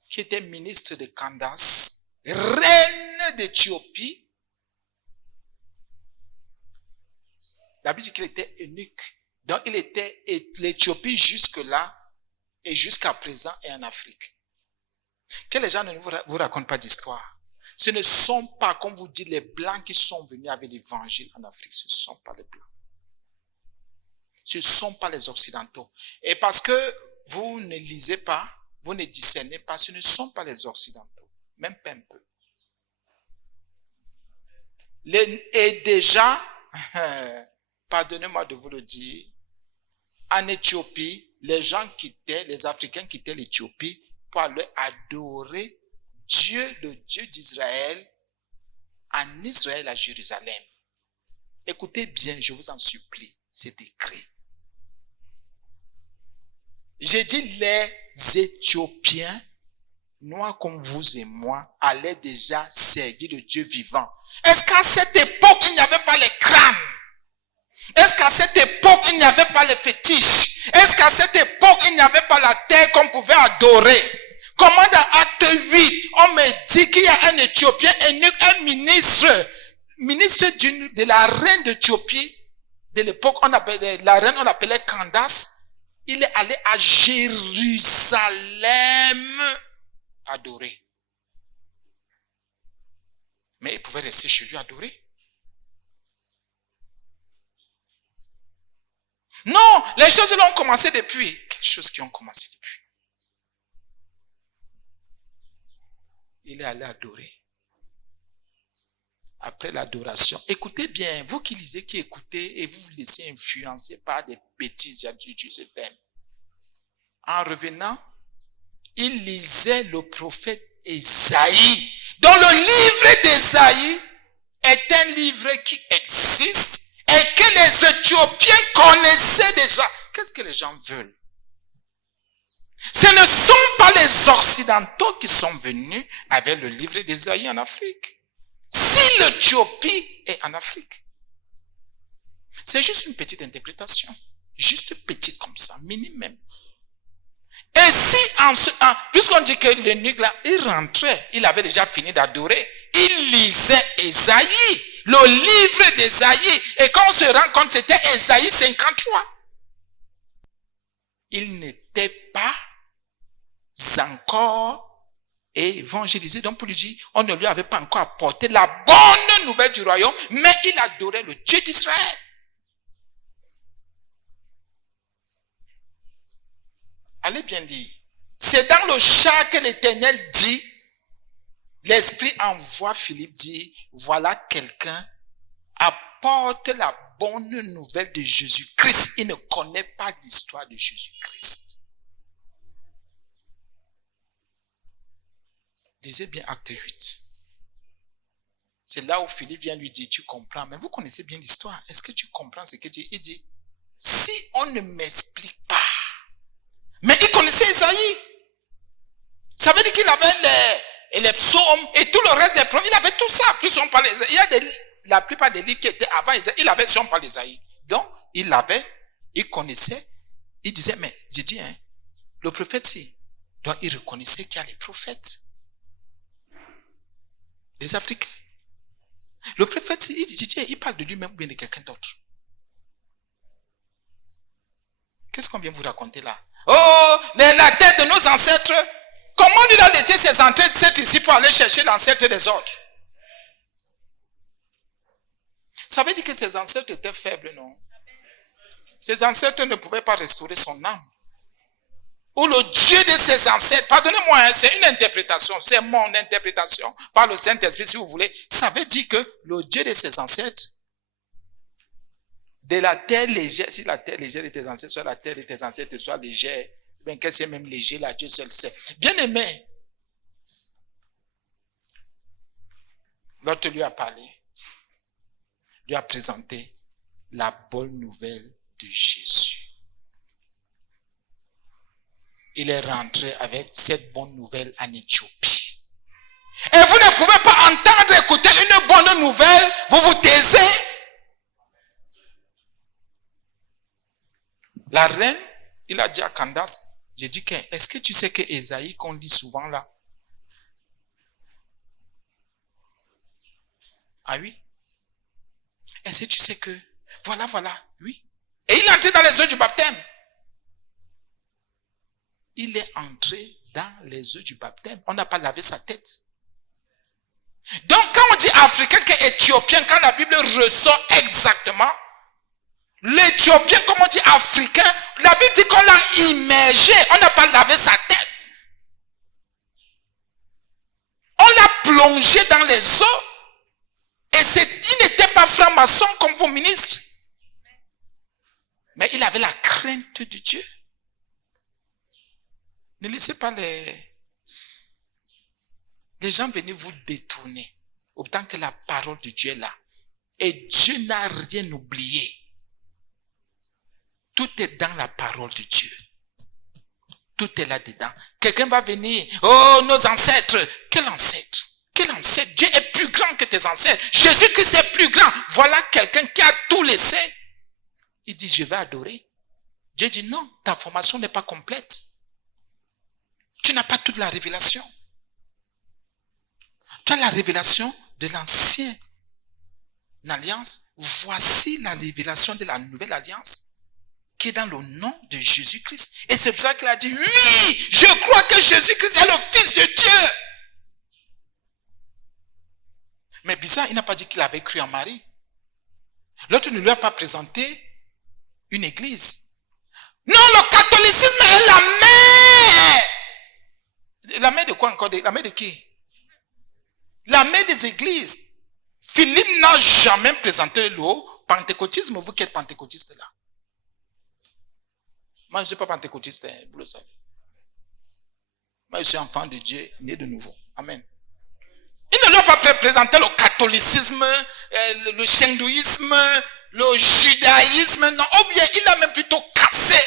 qui était ministre de Candace, reine d'Éthiopie, la Bible dit qu'il était eunuque. Donc il était l'Éthiopie jusque-là et jusqu'à présent est en Afrique. Que les gens ne vous racontent pas d'histoire. Ce ne sont pas, comme vous dites, les Blancs qui sont venus avec l'évangile en Afrique. Ce ne sont pas les Blancs. Ce ne sont pas les Occidentaux. Et parce que vous ne lisez pas, vous ne discernez pas, ce ne sont pas les Occidentaux. Même pas un peu. Et déjà, pardonnez-moi de vous le dire, en Éthiopie, les Africains quittaient l'Éthiopie pour aller adorer Dieu, le Dieu d'Israël, en Israël à Jérusalem. Écoutez bien, je vous en supplie, c'est écrit. J'ai dit les Éthiopiens, noirs comme vous et moi, allaient déjà servir le Dieu vivant. Est-ce qu'à cette époque, il n'y avait pas les crânes? Est-ce qu'à cette époque, il n'y avait pas les fétiches? Est-ce qu'à cette époque, il n'y avait pas la terre qu'on pouvait adorer? Comment dans Acte 8, on me dit qu'il y a un Éthiopien, un ministre de la reine d'Éthiopie, de l'époque, la reine, on l'appelait Candace. Il est allé à Jérusalem adorer. Mais il pouvait rester chez lui adorer. Non, les choses là ont commencé depuis. Quelque chose qui ont commencé depuis. Il est allé adorer. Après l'adoration, écoutez bien, vous qui lisez, qui écoutez et vous vous laissez influencer par des bêtises, Dieu se t'aime. En revenant, il lisait le prophète Ésaïe, dont le livre d'Ésaïe est un livre qui existe et que les Éthiopiens connaissaient déjà. Qu'est-ce que les gens veulent? Ce ne sont pas les Occidentaux qui sont venus avec le livre d'Ésaïe en Afrique. Si l'Éthiopie est en Afrique. C'est juste une petite interprétation. Juste petite comme ça, minime même. Et si, puisqu'on dit que l'eunuque là, il rentrait, il avait déjà fini d'adorer, il lisait Ésaïe, le livre d'Ésaïe. Et quand on se rend compte, c'était Ésaïe 53. Il n'était pas encore évangélisé. Donc pour lui dire, on ne lui avait pas encore apporté la bonne nouvelle du royaume, mais il adorait le Dieu d'Israël. Allez bien lire. C'est dans le char que l'Éternel dit, l'Esprit envoie Philippe dire, voilà quelqu'un, apporte la bonne nouvelle de Jésus-Christ. Il ne connaît pas l'histoire de Jésus-Christ. Lisez bien Acte 8. C'est là où Philippe vient lui dire, tu comprends, mais vous connaissez bien l'histoire. Est-ce que tu comprends ce que tu dis? Il dit, si on ne m'explique pas. Mais il connaissait Isaïe. Ça veut dire qu'il avait les psaumes et tout le reste des prophètes. Il avait tout ça. Plus on parle d'Isaïe. Il y a la plupart des livres qui étaient avant Isaïe. Il avait, si on parle d'Isaïe. Donc, il connaissait. Il disait, mais j'ai dit, le prophète, si. Donc, il reconnaissait qu'il y a les prophètes. Les Africains. Le prophète, il parle de lui-même ou bien de quelqu'un d'autre. Qu'est-ce qu'on vient vous raconter là? Oh, la tête de nos ancêtres. Comment lui a laissé ses ancêtres ici pour aller chercher l'ancêtre des autres? Ça veut dire que ses ancêtres étaient faibles, non? Ses ancêtres ne pouvaient pas restaurer son âme. Ou le Dieu de ses ancêtres, pardonnez-moi, c'est une interprétation, c'est mon interprétation par le Saint-Esprit si vous voulez. Ça veut dire que le Dieu de ses ancêtres, de la terre légère, si la terre légère de tes ancêtres, soit la terre de tes ancêtres soit légère, bien qu'elle soit même léger, là, Dieu seul sait. Bien aimé, l'autre lui a parlé, lui a présenté la bonne nouvelle de Jésus. Il est rentré avec cette bonne nouvelle en Éthiopie. Et vous ne pouvez pas entendre, écouter une bonne nouvelle, vous vous taisez. La reine, il a dit à Candace, j'ai dit que, est-ce que tu sais que Ésaïe qu'on lit souvent là? Ah oui? Est-ce que tu sais que, voilà, oui. Et il est entré dans les eaux du baptême. Il est entré dans les eaux du baptême. On n'a pas lavé sa tête. Donc, quand on dit africain qu'éthiopien, quand la Bible ressort exactement, l'Éthiopien, comme on dit africain, la Bible dit qu'on l'a immergé. On n'a pas lavé sa tête. On l'a plongé dans les eaux. Et il n'était pas franc-maçon comme vos ministres. Mais il avait la crainte de Dieu. Ne laissez pas les gens venir vous détourner. Autant que la parole de Dieu est là. Et Dieu n'a rien oublié. Tout est dans la parole de Dieu. Tout est là-dedans. Quelqu'un va venir. Oh, nos ancêtres. Quel ancêtre? Quel ancêtre? Dieu est plus grand que tes ancêtres. Jésus-Christ est plus grand. Voilà quelqu'un qui a tout laissé. Il dit, je vais adorer. Dieu dit, non, ta formation n'est pas complète. Tu n'as pas toute la révélation. Tu as la révélation de l'ancienne alliance. Voici la révélation de la nouvelle alliance qui est dans le nom de Jésus-Christ. Et c'est pour ça qu'il a dit, oui, je crois que Jésus-Christ est le Fils de Dieu. Mais bizarre, il n'a pas dit qu'il avait cru en Marie. L'autre ne lui a pas présenté une église. Non, le catholicisme est la mère. La mère de quoi encore? La mère de qui? La mère des églises. Philippe n'a jamais présenté le pentecôtisme. Vous qui êtes pentecôtiste là. Moi, je ne suis pas pentecôtiste, vous le savez. Moi, je suis enfant de Dieu, né de nouveau. Amen. Il ne lui a pas présenté le catholicisme, le hindouisme, le judaïsme, non. Ou bien, il a même plutôt cassé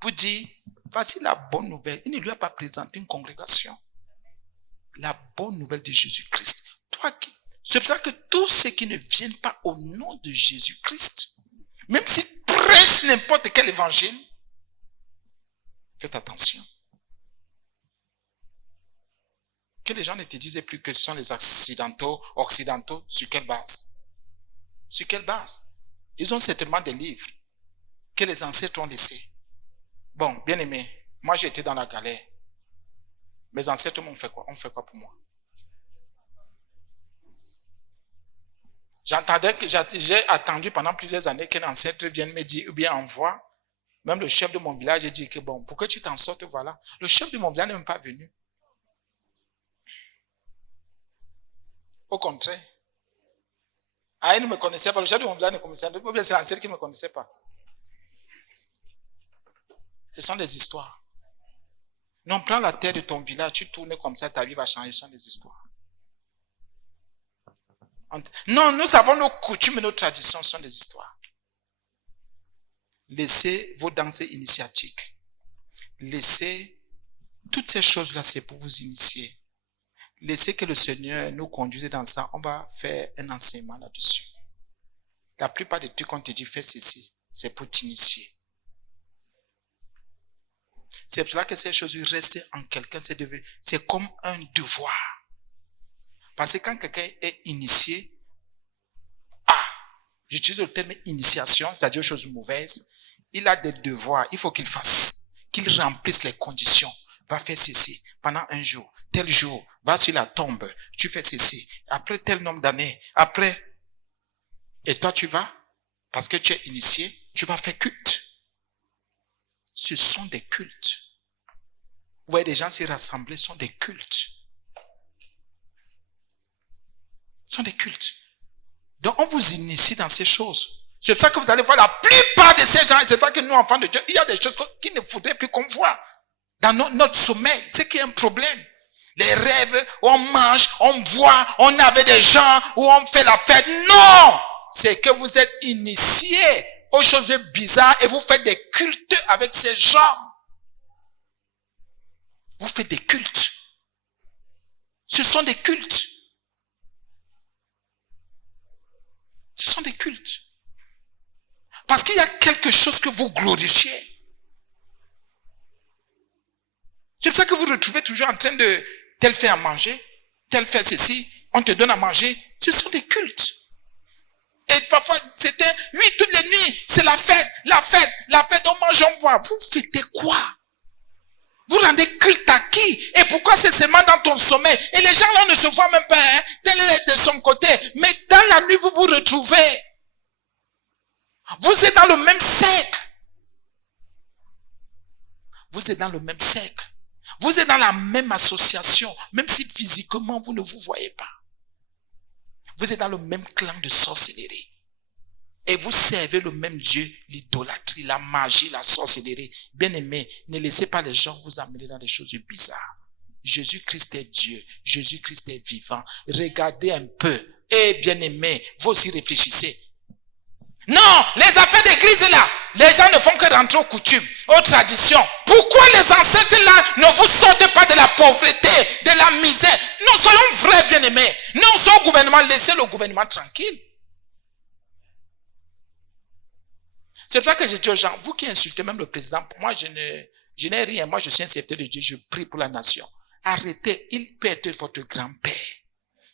pour dire, voici la bonne nouvelle. Il ne lui a pas présenté une congrégation. La bonne nouvelle de Jésus-Christ. C'est pour ça que tous ceux qui ne viennent pas au nom de Jésus-Christ, même s'ils prêchent n'importe quel évangile, faites attention. Que les gens ne te disent plus que ce sont les occidentaux, sur quelle base? Sur quelle base? Ils ont certainement des livres que les ancêtres ont laissés. Bon, bien aimé, moi j'ai été dans la galère. Mes ancêtres m'ont fait quoi? On fait quoi pour moi? J'ai attendu pendant plusieurs années qu'un ancêtre vienne me dire, ou bien envoie. Même le chef de mon village, j'ai dit que bon, pour que tu t'en sortes, voilà. Le chef de mon village n'est même pas venu. Au contraire. Ah, il ne me connaissait pas. Le chef de mon village ne connaissait pas. Ou bien c'est l'ancêtre qui ne me connaissait pas. Ce sont des histoires. Non, prends la terre de ton village, tu tournes comme ça, ta vie va changer. Ce sont des histoires. Non, nous avons nos coutumes et nos traditions, ce sont des histoires. Laissez vos danses initiatiques. Laissez toutes ces choses-là, c'est pour vous initier. Laissez que le Seigneur nous conduise dans ça. On va faire un enseignement là-dessus. La plupart des trucs qu'on te dit, fais ceci, c'est pour t'initier. C'est pour cela que ces choses restent en quelqu'un, c'est comme un devoir. Parce que quand quelqu'un est initié, j'utilise le terme initiation, c'est-à-dire chose mauvaise, il a des devoirs, il faut qu'il fasse, qu'il remplisse les conditions. Va faire ceci pendant un jour, tel jour, va sur la tombe, tu fais ceci, après tel nombre d'années, après, et toi tu vas, parce que tu es initié, tu vas faire culte. Ce sont des cultes. Vous voyez des gens s'y rassembler, ce sont des cultes. Ce sont des cultes. Donc on vous initie dans ces choses. C'est pour ça que vous allez voir la plupart de ces gens, et c'est pas que nous enfants de Dieu, il y a des choses qu'il ne faudrait plus qu'on voit. Dans notre sommeil, c'est qu'il y a un problème. Les rêves, on mange, on boit, on est avec des gens, où on fait la fête. Non! C'est que vous êtes initiés aux choses bizarres et vous faites des cultes avec ces gens. Vous faites des cultes. Ce sont des cultes. Ce sont des cultes. Parce qu'il y a quelque chose que vous glorifiez. C'est pour ça que vous vous retrouvez toujours en train de tel fait à manger, tel fait ceci, on te donne à manger. Ce sont des cultes. Et parfois, oui, toutes les nuits, c'est la fête, on mange, on boit. Vous fêtez quoi? Vous rendez culte à qui? Et pourquoi c'est seulement dans ton sommeil? Et les gens là ne se voient même pas, hein? Tel est de son côté. Mais dans la nuit, vous vous retrouvez. Vous êtes dans le même cercle. Vous êtes dans le même cercle. Vous êtes dans la même association, même si physiquement vous ne vous voyez pas. Vous êtes dans le même clan de sorcellerie. Et vous servez le même Dieu, l'idolâtrie, la magie, la sorcellerie. Bien-aimés, ne laissez pas les gens vous amener dans des choses bizarres. Jésus-Christ est Dieu. Jésus-Christ est vivant. Regardez un peu. Et bien-aimés, vous aussi réfléchissez. Non, les affaires d'église là, les gens ne font que rentrer aux coutumes, aux traditions. Pourquoi les ancêtres là ne vous sortent pas de la pauvreté, de la misère? Nous soyons vrais bien-aimés. Nous sommes au gouvernement, laissez le gouvernement tranquille. C'est pour ça que j'ai dit aux gens, vous qui insultez même le président, moi je n'ai rien, moi je suis un serviteur de Dieu, je prie pour la nation. Arrêtez, il peut être votre grand-père.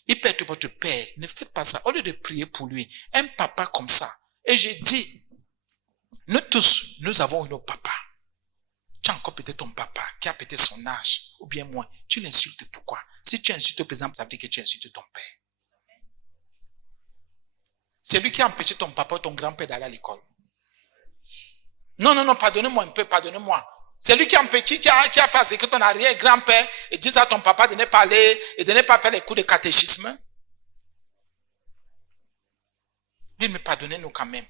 Il peut être votre père. Ne faites pas ça. Au lieu de prier pour lui, un papa comme ça. Et j'ai dit, nous tous, nous avons nos papas. Tu as encore peut-être ton papa qui a peut-être son âge, ou bien moins. Tu l'insultes pourquoi? Si tu insultes le président, ça veut dire que tu insultes ton père. C'est lui qui a empêché ton papa ou ton grand-père d'aller à l'école. Non, pardonnez-moi un peu, pardonnez-moi. C'est lui qui a empêché, qui a fait que ton arrière-grand-père et dit à ton papa de ne pas aller et de ne pas faire les cours de catéchisme. Lui, mais pardonnez-nous quand même.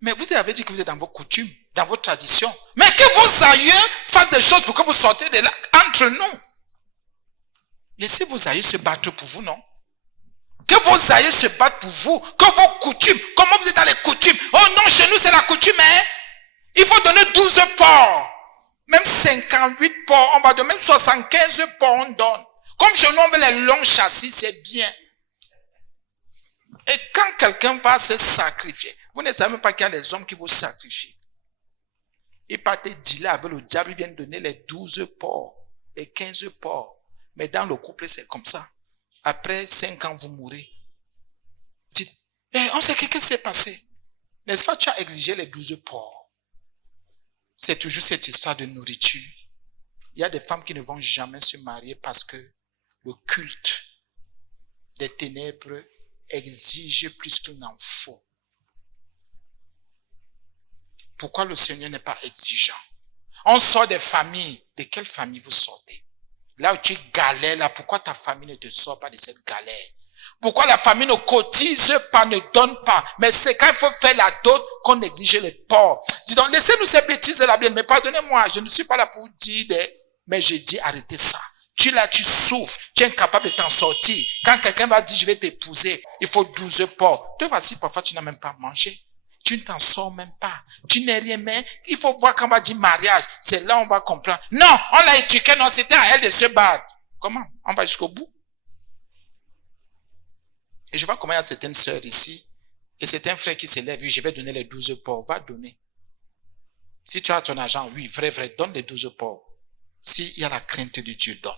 Mais vous avez dit que vous êtes dans vos coutumes, dans vos traditions. Mais que vos aïeux fassent des choses pour que vous sortez de là, entre nous. Laissez vos aïeux se battre pour vous, non? Que vos aïeux se battent pour vous. Que vos coutumes, comment vous êtes dans les coutumes? Oh non, chez nous c'est la coutume, hein? Il faut donner 12 porcs. Même 58 porcs, on va donner même 75 porcs, on donne. Comme chez nous, on veut les longs châssis, c'est bien. Et quand quelqu'un va se sacrifier, vous ne savez même pas qu'il y a des hommes qui vous sacrifient. Ils partent dealer avec le diable, ils viennent donner les 12 porcs, les 15 porcs. Mais dans le couple, c'est comme ça. Après 5 ans, vous mourrez. Dites, on sait qu'est-ce qui s'est passé. N'est-ce pas, tu as exigé les 12 porcs. C'est toujours cette histoire de nourriture. Il y a des femmes qui ne vont jamais se marier parce que le culte des ténèbres exige plus qu'il n'en faut. Pourquoi le Seigneur n'est pas exigeant? On sort des familles. De quelle famille vous sortez? Là où tu galères, là, pourquoi ta famille ne te sort pas de cette galère? Pourquoi la famille ne cotise pas, ne donne pas? Mais c'est quand il faut faire la dot qu'on exige les pauvres. Dis donc, laissez-nous ces bêtises là bien, mais pardonnez-moi, je ne suis pas là pour dire mais je dis arrêtez ça. Tu es là, tu souffres, tu es incapable de t'en sortir. Quand quelqu'un va dire, je vais t'épouser, il faut 12 porcs. Te voici, parfois, tu n'as même pas mangé. Tu ne t'en sors même pas. Tu n'es rien, mais il faut voir quand on va dire mariage. C'est là on va comprendre. Non, on l'a éduqué, non, c'était à elle de se battre. Comment? On va jusqu'au bout. Et je vois comment il y a certaines sœurs ici, et certains frères qui se lèvent, oui, je vais donner les 12 porcs. Va donner. Si tu as ton argent, oui, vrai, donne les 12 porcs. S'il y a la crainte de Dieu, donne.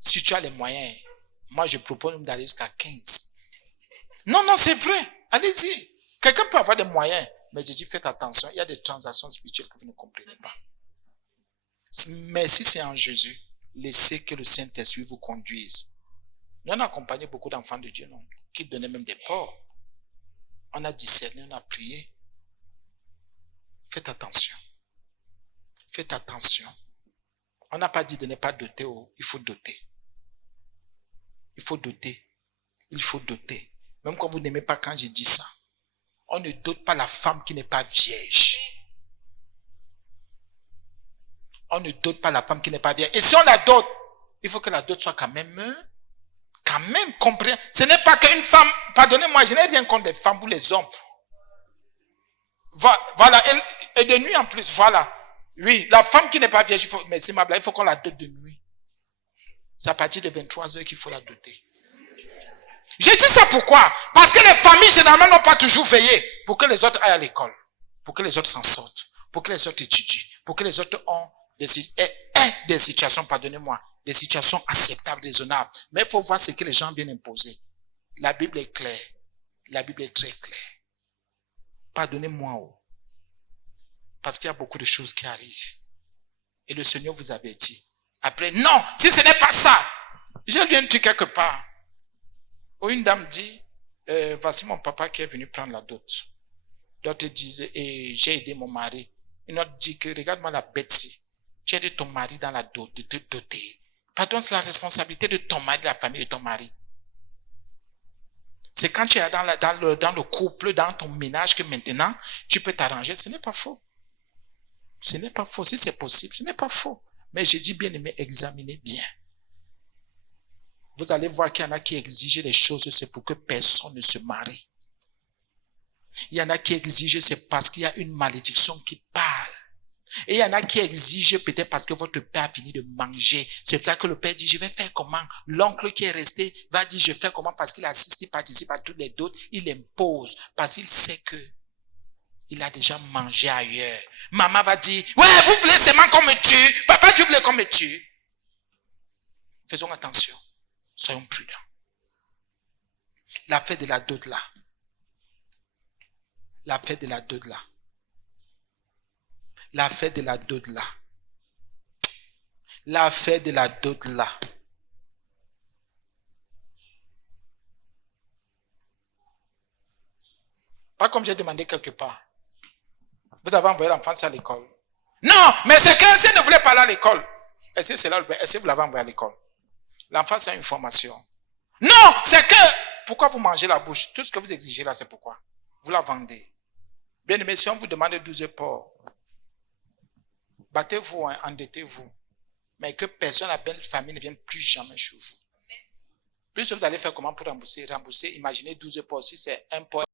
Si tu as les moyens, moi je propose d'aller jusqu'à 15. Non, c'est vrai. Allez-y. Quelqu'un peut avoir des moyens, mais je dis faites attention, il y a des transactions spirituelles que vous ne comprenez pas. Mais si c'est en Jésus, laissez que le Saint-Esprit vous conduise. Nous on a accompagné beaucoup d'enfants de Dieu, non, qui donnaient même des porcs. On a discerné, on a prié. Faites attention. Faites attention. On n'a pas dit de ne pas doter, il faut doter. Il faut doter. Il faut doter. Même quand vous n'aimez pas quand je dis ça. On ne dote pas la femme qui n'est pas vierge. On ne dote pas la femme qui n'est pas vierge. Et si on la dote, il faut que la dot soit quand même, compris. Ce n'est pas qu'une femme, pardonnez-moi, je n'ai rien contre les femmes ou les hommes. Voilà, et de nuit en plus, voilà. Oui, la femme qui n'est pas vierge, mais c'est ma blague, il faut qu'on la dote de nuit. C'est à partir de 23 heures qu'il faut la doter. Je dis ça pourquoi? Parce que les familles, généralement, n'ont pas toujours veillé pour que les autres aillent à l'école, pour que les autres s'en sortent, pour que les autres étudient, pour que les autres ont des situations, pardonnez-moi, des situations acceptables, raisonnables. Mais il faut voir ce que les gens viennent imposer. La Bible est claire. La Bible est très claire. Pardonnez-moi, parce qu'il y a beaucoup de choses qui arrivent. Et le Seigneur vous avertit. Après, non, si ce n'est pas ça, j'ai lu un truc quelque part. Où une dame dit, voici mon papa qui est venu prendre la dot. L'autre disait, et j'ai aidé mon mari. Une autre dit que, regarde-moi la bête-ci. Tu as aidé ton mari dans la dot, de te doter. Pardon, c'est la responsabilité de ton mari, de la famille de ton mari. C'est quand tu es dans le couple, dans ton ménage que maintenant, tu peux t'arranger. Ce n'est pas faux. Ce n'est pas faux. Si c'est possible, ce n'est pas faux. Mais j'ai dit, bien aimé, examinez bien. Vous allez voir qu'il y en a qui exigent des choses, c'est pour que personne ne se marie. Il y en a qui exigent, c'est parce qu'il y a une malédiction qui parle. Et il y en a qui exigent peut-être parce que votre père a fini de manger. C'est pour ça que le père dit, je vais faire comment? L'oncle qui est resté va dire, je fais comment? Parce qu'il assiste, il participe à toutes les dotes. Il impose parce qu'il sait que il a déjà mangé ailleurs. Maman va dire, ouais, vous voulez seulement qu'on me tue? Papa, tu voulais qu'on me tue? Faisons attention. Soyons prudents. L'affaire de la dot là. L'affaire de la dot là. L'affaire de la dot là. L'affaire de la dot là. Pas comme j'ai demandé quelque part. Vous avez envoyé l'enfant à l'école. Non, mais c'est que si elle ne voulait pas aller à l'école. Est-ce que vous l'avez envoyé à l'école? L'enfant, c'est une formation. Non, c'est que, pourquoi vous mangez la bouche? Tout ce que vous exigez là, c'est pourquoi? Vous la vendez. Bien aimé, si on vous demande 12 porcs, battez-vous, endettez-vous. Mais que personne, la belle famille ne vienne plus jamais chez vous. Plus vous allez faire comment pour rembourser? Imaginez 12 porcs, si c'est un porc.